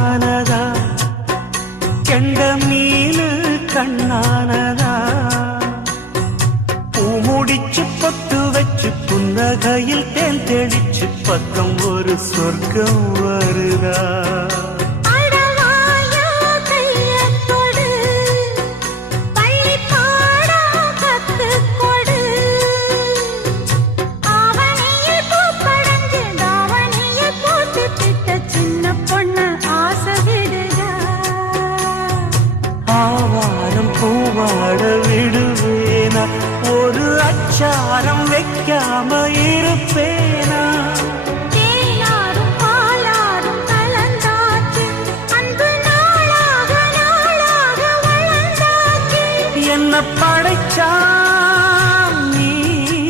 பொன்னானதா கெண்ட மீனு கண்ணானதா பூ முடிச்சு பொட்டு வச்சு புன்னகையில் தேன் தெளிச்சு பக்கம் ஒரு சொர்க்கம் வருதா ஆவாரம் பூவாட விடுவேனா ஒரு அச்சாரம் வைக்காம இருப்பேனா என்ன படைச்சா